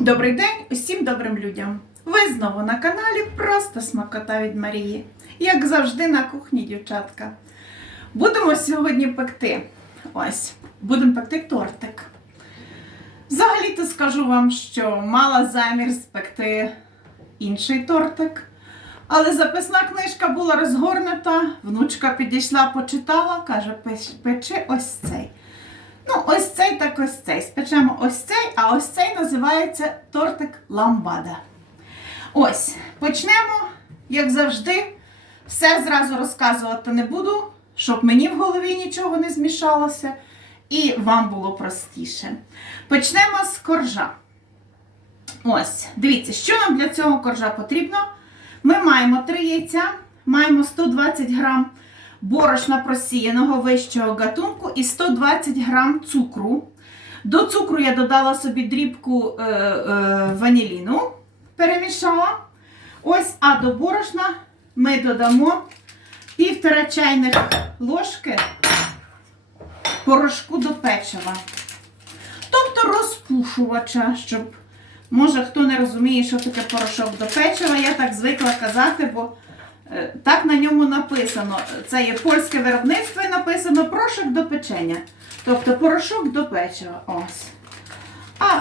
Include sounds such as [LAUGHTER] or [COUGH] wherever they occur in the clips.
Добрий день усім добрим людям! Ви знову на каналі Просто Смакота від Марії. Як завжди, на кухні, дівчатка. Будемо сьогодні пекти. Ось, будемо пекти тортик. Взагалі-то скажу вам, що мала замір спекти інший тортик. Але записна книжка була розгорнута, внучка підійшла, почитала, каже, печи ось цей. Ну, ось цей так ось цей. Спечемо ось цей, а ось цей називається тортик ламбада. Ось, почнемо, як завжди. Все зразу розказувати не буду, щоб мені в голові нічого не змішалося і вам було простіше. Почнемо з коржа. Ось, дивіться, що нам для цього коржа потрібно. Ми маємо 3 яйця, маємо 120 грам борошна просіяного вищого гатунку і 120 грам цукру. До цукру я додала собі дрібку е, е, ваніліну, перемішала. Ось, а до борошна ми додамо півтора чайних ложки порошку до печива. Тобто розпушувача, щоб, може, хто не розуміє, що таке порошок до печива, я так звикла казати, бо Так на ньому написано. Це є польське виробництво і написано порошок до печення. Тобто порошок до печива. Ось. А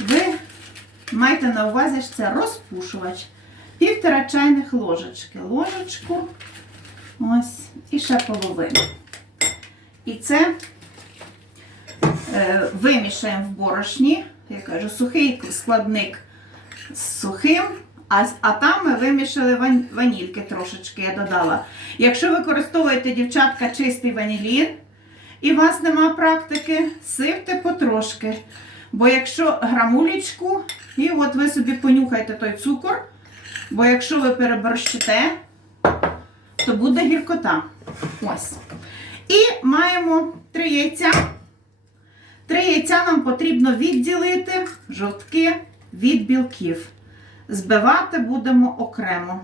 ви маєте на увазі, що це розпушувач. Півтора чайних ложечки. Ложечку. Ось. І ще половину. І це е, вимішаємо в борошні. Я кажу, сухий складник з сухим. А, а там ми вимішали ван, ванільки трошечки, я додала. Якщо використовуєте, дівчатка, чистий ванілін, і у вас нема практики, сипте потрошки. Бо якщо грамулечку, і от ви собі понюхайте той цукор, бо якщо ви переборщите, то буде гіркота. Ось. І маємо три яйця. Три яйця нам потрібно відділити жовтки від білків збивати будемо окремо.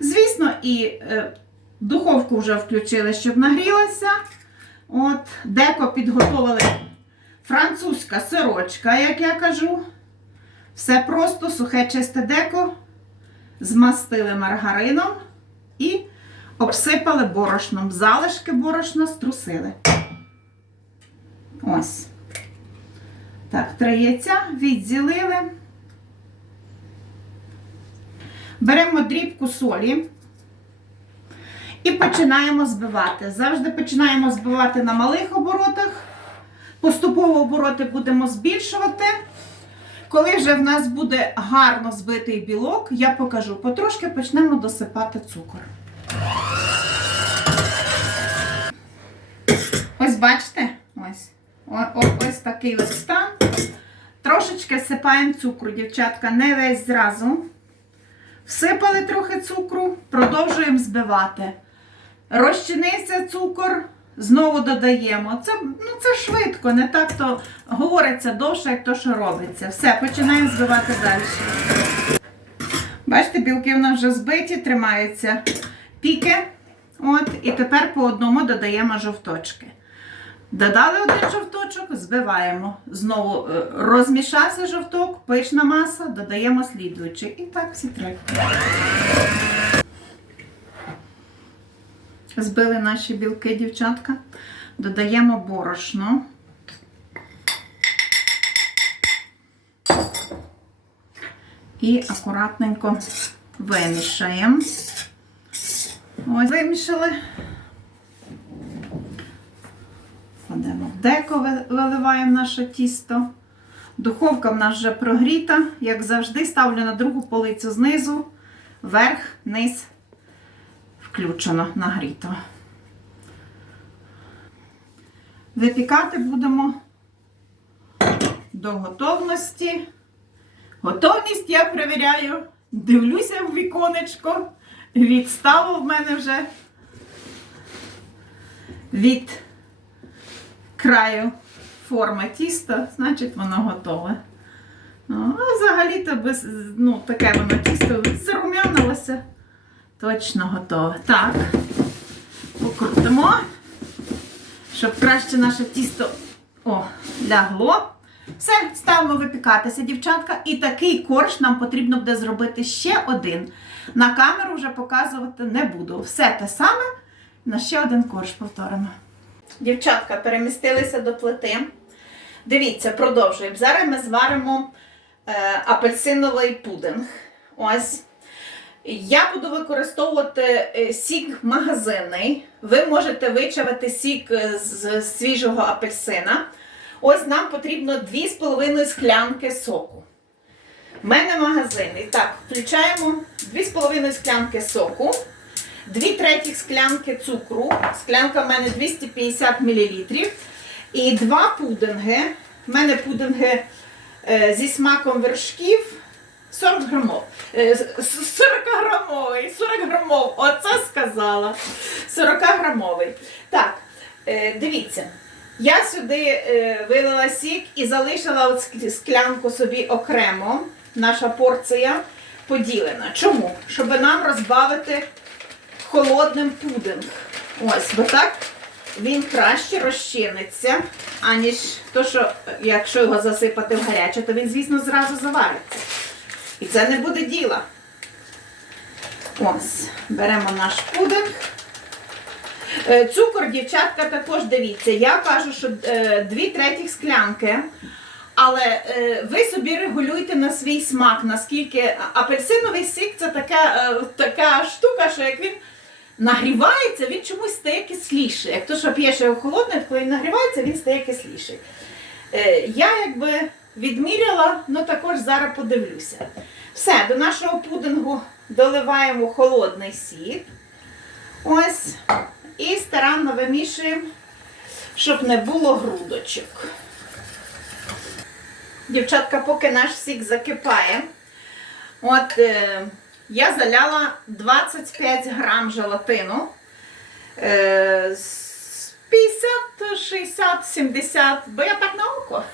Звісно, і е, духовку вже включили, щоб нагрілася. От, Деко підготовили французька сирочка, як я кажу. Все просто сухе чисте деко. Змастили маргарином і обсипали борошном. Залишки борошна струсили. Ось. Так, три яйця відділили. Беремо дрібку солі і починаємо збивати. Завжди починаємо збивати на малих оборотах. Поступово обороти будемо збільшувати. Коли вже в нас буде гарно збитий білок, я покажу. Потрошки почнемо досипати цукор. Ось бачите? Ось. О, ось такий ось стан. Трошечки всипаємо цукру, дівчатка, не весь зразу. Всипали трохи цукру, продовжуємо збивати. Розчинився цукор, знову додаємо. Це, ну, це швидко, не так то говориться довше, як то, що робиться. Все, починаємо збивати далі. Бачите, білки в нас вже збиті, тримаються піки. От, І тепер по одному додаємо жовточки. Додали один жовточок, збиваємо. Знову е, розмішався жовток, пишна маса, додаємо слідуючий. І так всі три. Збили наші білки, дівчатка. Додаємо борошно. І акуратненько вимішаємо. Ось вимішали. Кладемо в деко, виливаємо наше тісто. Духовка в нас вже прогріта. Як завжди, ставлю на другу полицю знизу, верх, низ включено, нагріто. Випікати будемо до готовності. Готовність я перевіряю, дивлюся в віконечко. Відставу в мене вже від краю форма тіста, значить воно готове. Ну, А взагалі-то без, ну, таке воно тісто зарум'янилося. Точно готове. Так, покрутимо, щоб краще наше тісто о, лягло. Все, ставимо випікатися, дівчатка. І такий корж нам потрібно буде зробити ще один. На камеру вже показувати не буду. Все те саме, на ще один корж повторимо. Дівчатка, перемістилися до плити. Дивіться, продовжуємо. Зараз ми зваримо е, апельсиновий пудинг. Ось. Я буду використовувати е, сік магазинний. Ви можете вичавити сік е, з свіжого апельсина. Ось нам потрібно 2,5 склянки соку. У мене магазинний. Так, включаємо 2,5 склянки соку, 2 третіх склянки цукру. Склянка в мене 250 мл. І два пудинги. У мене пудинги е, зі смаком вершків 40 грамов. Е, 40 грамовий, 40 грамов, оце сказала. 40 грамовий. Так, е, дивіться. Я сюди е, вилила сік і залишила склянку собі окремо. Наша порція поділена. Чому? Щоб нам розбавити холодним пудинг. Ось, бо так він краще розчиниться, аніж то, що е, якщо його засипати в гаряче, то він, звісно, зразу завариться. І це не буде діла. Ось, беремо наш пудинг. Е, Цукор, дівчатка, також дивіться. Я кажу, що е, дві третіх склянки. Але е, ви собі регулюйте на свій смак, наскільки апельсиновий сік це така, е, така штука, що як він нагрівається, він чомусь стає кисліший. Як то, що п'єш його холодний, коли він нагрівається, він стає кисліший. Е, я якби відміряла, ну також зараз подивлюся. Все, до нашого пудингу доливаємо холодний сік. Ось. І старанно вимішуємо, щоб не було грудочок. Дівчатка, поки наш сік закипає, от е, я заляла 25 грам желатину. Е, з 50, 60, 70, бо я так на око.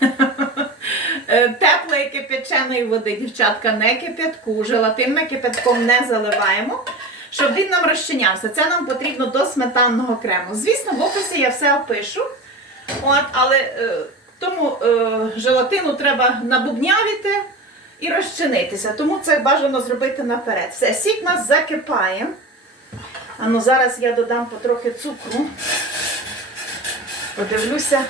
Е, Теплої кипяченої води, дівчатка, не кипятку. Желатин ми кипятком не заливаємо, щоб він нам розчинявся. Це нам потрібно до сметанного крему. Звісно, в описі я все опишу. От, але е, тому е, желатину треба набубнявити і розчинитися. Тому це бажано зробити наперед. Все, сік нас закипає. А ну зараз я додам потрохи цукру. Подивлюся,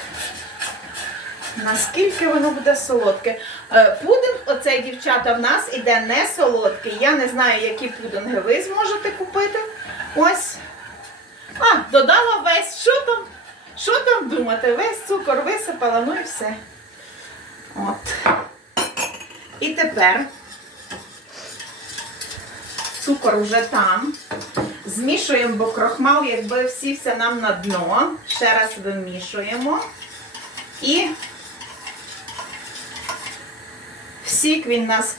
наскільки воно буде солодке. Е, Пудинг, оцей дівчата, в нас іде не солодкий. Я не знаю, які пудинги ви зможете купити. Ось. А, додала весь. Що там? Що там думати? Весь цукор висипала, ну і все. От. І тепер цукор вже там. Змішуємо, бо крохмал, якби всівся нам на дно. Ще раз вимішуємо. І сік він нас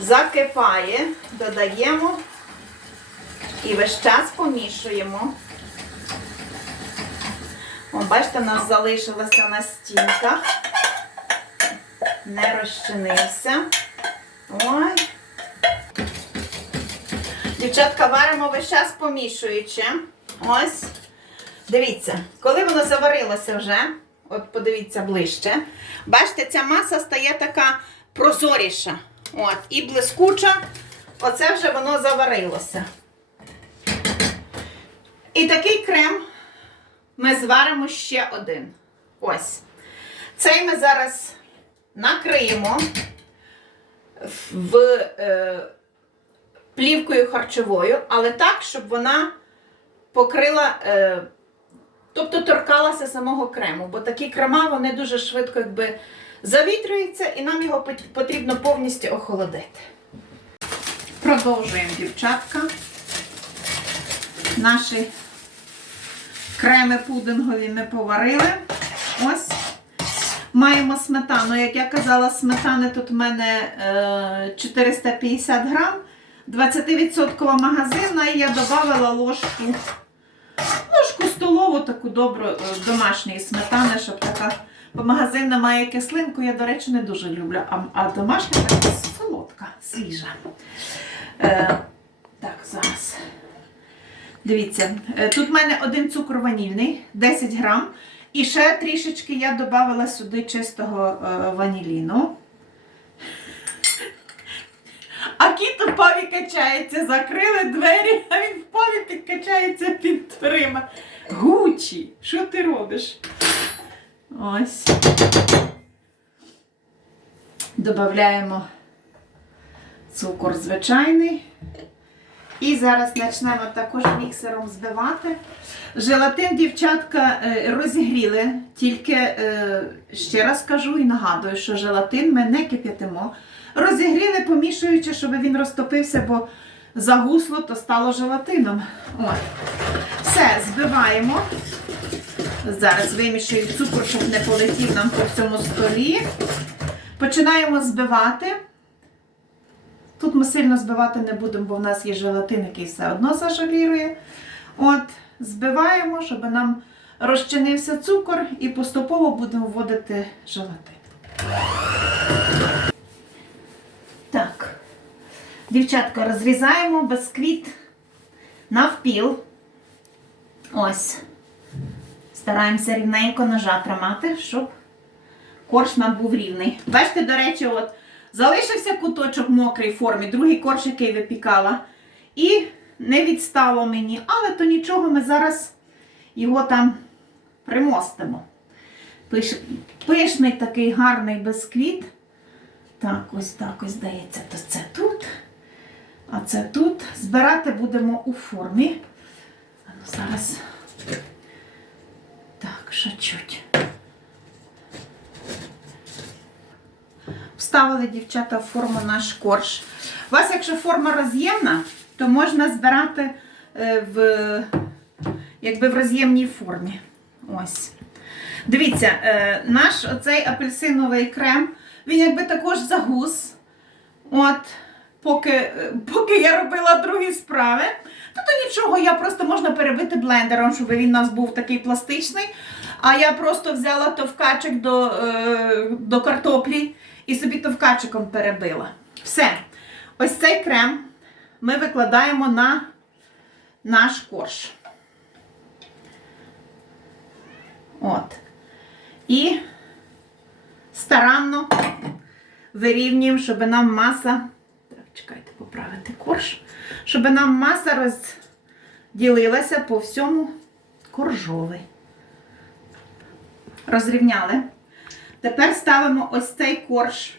закипає, додаємо і весь час помішуємо. О, бачите, у нас залишилося на стінках. Не розчинився. Ой. Дівчатка, варимо весь час помішуючи. Ось. Дивіться, коли воно заварилося вже, от подивіться ближче, бачите, ця маса стає така прозоріша. От, і блискуча. Оце вже воно заварилося. І такий крем ми зваримо ще один. Ось. Цей ми зараз накриємо в е, плівкою харчовою, але так, щоб вона покрила, е, тобто торкалася самого крему, бо такі крема вони дуже швидко якби завітрюються, і нам його потрібно повністю охолодити. Продовжуємо, дівчатка. Наші креми пудингові ми поварили. Ось. Маємо сметану. Як я казала, сметани тут в мене е, 450 грам. 20% магазина і я додала ложку, ложку столову, таку добру е, домашньої сметани, щоб така. Бо магазинна має кислинку, я, до речі, не дуже люблю. А, а домашня така солодка, свіжа. Е, так, зараз. Дивіться, е, тут в мене один цукор ванільний, 10 грам. І ще трішечки я додала сюди чистого е, ваніліну. А кіт впав і качається, закрили двері, а він впав і підкачається під дверима. Гучі, що ти робиш? Ось. Додаємо цукор звичайний. І зараз почнемо також міксером збивати. Желатин, дівчатка, е, розігріли, тільки е, ще раз кажу і нагадую, що желатин ми не кип'ятимо. Розігріли, помішуючи, щоб він розтопився, бо загусло, то стало желатином. От. Все, збиваємо. Зараз вимішую цукор, щоб не полетів нам по всьому столі. Починаємо збивати. Тут ми сильно збивати не будемо, бо в нас є желатин, який все одно зажалірує. От, збиваємо, щоб нам розчинився цукор, і поступово будемо вводити желатин. Так. Дівчатка, розрізаємо бисквіт навпіл. Ось. Стараємося рівненько ножа тримати, щоб корж нам був рівний. Бачите, до речі, от залишився куточок в мокрій формі, другий корж, який випікала. І не відстало мені, але то нічого, ми зараз його там примостимо. Пиш, пишний такий гарний бисквіт. Так, ось так ось здається, то це тут. А це тут. Збирати будемо у формі. Ну, зараз. Так, ще чуть. Вставили дівчата в форму наш корж. У вас, якщо форма роз'ємна, то можна збирати е, в, якби в роз'ємній формі. Ось. Дивіться, е, наш оцей апельсиновий крем, він якби також загус. От, поки, поки я робила другі справи, то, то нічого, я просто можна перебити блендером, щоб він у нас був такий пластичний. А я просто взяла товкачик до, е, до картоплі і собі товкачиком перебила. Все. Ось цей крем ми викладаємо на наш корж. От. І старанно вирівнюємо, щоб нам маса. Так, чекайте, поправити корж. Щоб нам маса розділилася по всьому коржові. Розрівняли. Тепер ставимо ось цей корж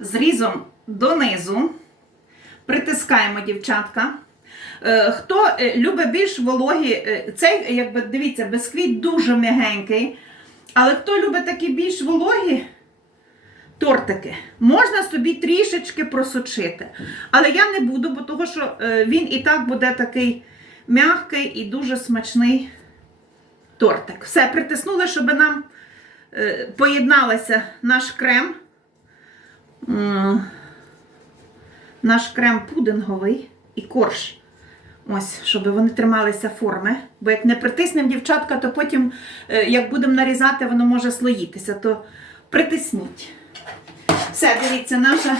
зрізом донизу. Притискаємо, дівчатка. Е, Хто е, любить більш вологі, е, цей, якби дивіться, бисквіт дуже м'ягенький. Але хто любить такі більш вологі тортики, можна собі трішечки просочити. Але я не буду, бо того, що він і так буде такий м'який і дуже смачний тортик. Все, притиснули, щоб нам поєдналася наш крем. Наш крем пудинговий і корж. Ось, щоб вони трималися форми. Бо як не притиснемо дівчатка, то потім, е, як будемо нарізати, воно може слоїтися, то притисніть. Все, дивіться, наша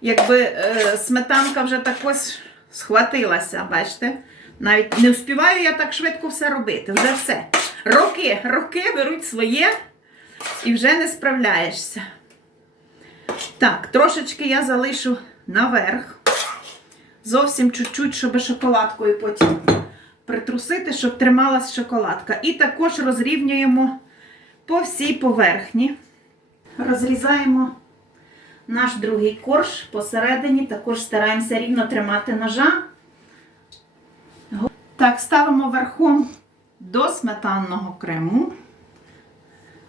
якби е, сметанка вже також схватилася, бачите? Навіть не встигаю я так швидко все робити. Вже все. Роки, роки беруть своє і вже не справляєшся. Так, трошечки я залишу наверх. Зовсім чуть-чуть, щоб шоколадкою потім притрусити, щоб трималась шоколадка. І також розрівнюємо по всій поверхні. Розрізаємо наш другий корж посередині, також стараємося рівно тримати ножа. Так, ставимо верхом до сметанного крему.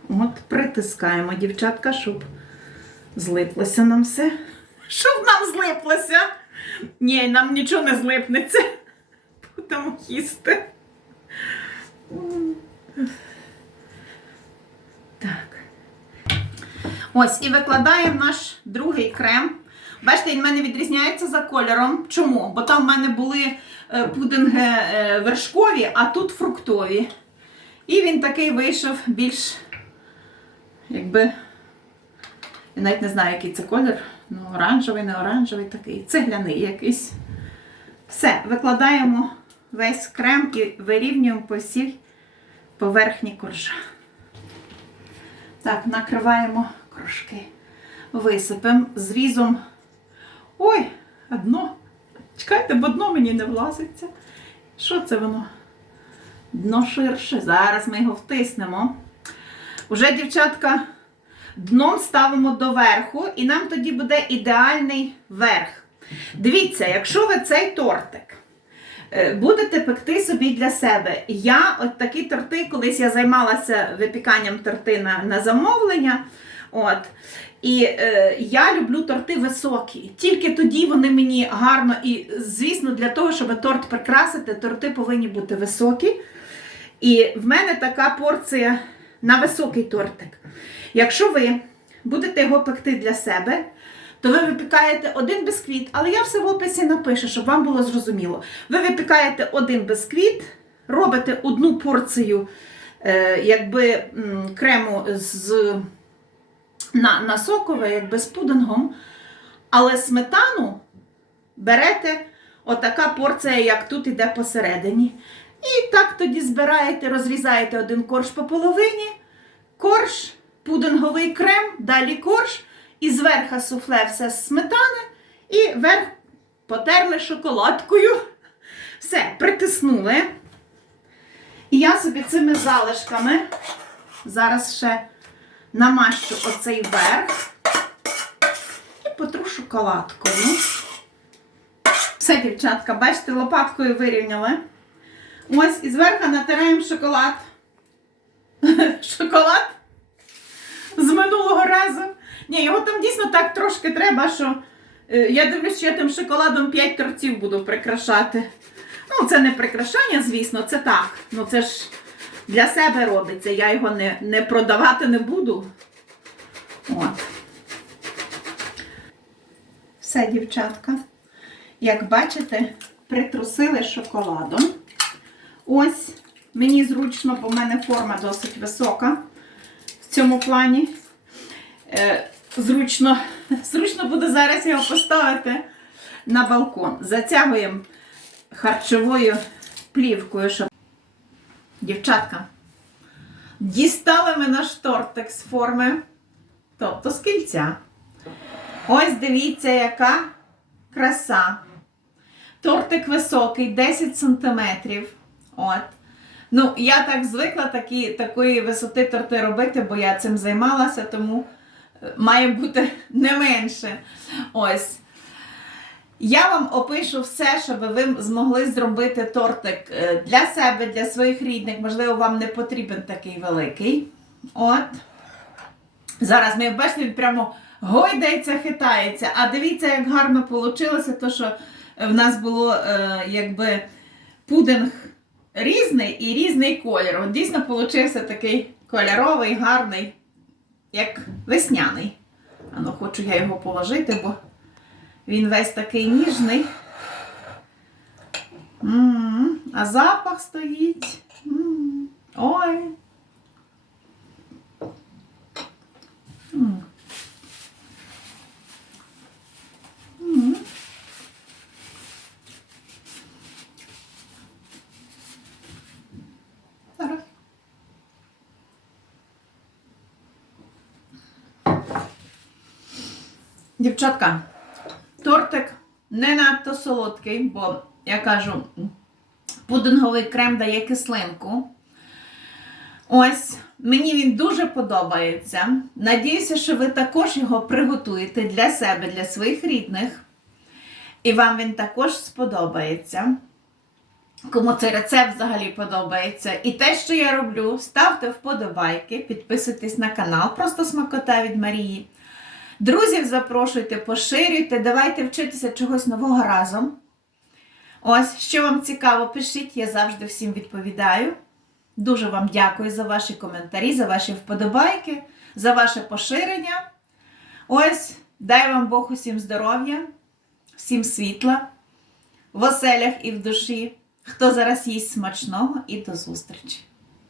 От, притискаємо, дівчатка, щоб злиплося нам все. Щоб нам злиплося? Ні, нам нічого не злипнеться. Будемо їсти. Так. Ось, і викладаємо наш другий крем. Бачите, він в мене відрізняється за кольором. Чому? Бо там в мене були е, пудинги е, вершкові, а тут фруктові. І він такий вийшов більш, якби, я навіть не знаю, який це колір. Ну, оранжевий, не оранжевий такий, цегляний якийсь. Все, викладаємо весь крем і вирівнюємо по всій поверхні коржа. Так, накриваємо кружки. Висипемо зрізом. Ой, дно. Чекайте, бо дно мені не влазиться. Що це воно? Дно ширше. Зараз ми його втиснемо. Уже, дівчатка, дном ставимо доверху, і нам тоді буде ідеальний верх. Дивіться, якщо ви цей тортик е, будете пекти собі для себе. Я от такі торти, колись я займалася випіканням торти на, на замовлення. От. І е, я люблю торти високі. Тільки тоді вони мені гарно і, звісно, для того, щоб торт прикрасити, торти повинні бути високі. І в мене така порція на високий тортик. Якщо ви будете його пекти для себе, то ви випікаєте один бісквіт, але я все в описі напишу, щоб вам було зрозуміло. Ви випікаєте один бісквіт, робите одну порцію е, якби, крему з, на, на сокове, якби з пудингом, але сметану берете отака порція, як тут іде посередині. І так тоді збираєте, розрізаєте один корж по половині, корж, пудинговий крем, далі корж, і зверху суфле все з сметани, і верх потерли шоколадкою. Все, притиснули. І я собі цими залишками зараз ще намащу оцей верх і потру шоколадкою. Все, дівчатка, бачите, лопаткою вирівняли. Ось і зверху натираємо шоколад. [LAUGHS] Шоколад з минулого разу. Ні, його там дійсно так трошки треба, що е, я дивлюсь, що я тим шоколадом 5 тортів буду прикрашати. Ну, це не прикрашання, звісно, це так. Ну це ж для себе робиться. Я його не, не продавати не буду. От. Все, дівчатка. Як бачите, притрусили шоколадом. Ось, мені зручно, бо в мене форма досить висока в цьому плані. Е, зручно, [LAUGHS] зручно буде зараз його поставити на балкон. Затягуємо харчовою плівкою, щоб. Дівчатка, дістали ми наш тортик з форми, тобто з кільця. Ось дивіться, яка краса. Тортик високий, 10 сантиметрів. От. Ну, я так звикла такі, такої висоти торти робити, бо я цим займалася, тому е, має бути не менше. Ось. Я вам опишу все, щоб ви змогли зробити тортик е, для себе, для своїх рідних. Можливо, вам не потрібен такий великий. От. Зараз ми бачите, він прямо гойдається, хитається. А дивіться, як гарно вийшло, то що в нас було е, якби пудинг різний і різний колір. От дійсно получився такий кольоровий, гарний, як весняний. А ну, хочу я його положити, бо він весь такий ніжний. М-м-м. А запах стоїть. Ой. М. М. Зараз. Дівчатка, тортик не надто солодкий, бо, я кажу, пудинговий крем дає кислинку. Ось, мені він дуже подобається. Надіюся, що ви також його приготуєте для себе, для своїх рідних. І вам він також сподобається. Кому цей рецепт взагалі подобається. І те, що я роблю, ставте вподобайки, підписуйтесь на канал Просто Смакота від Марії. Друзів запрошуйте, поширюйте, давайте вчитися чогось нового разом. Ось, що вам цікаво, пишіть, я завжди всім відповідаю. Дуже вам дякую за ваші коментарі, за ваші вподобайки, за ваше поширення. Ось, дай вам Бог усім здоров'я, всім світла, в оселях і в душі. Хто зараз їсть смачного і до зустрічі!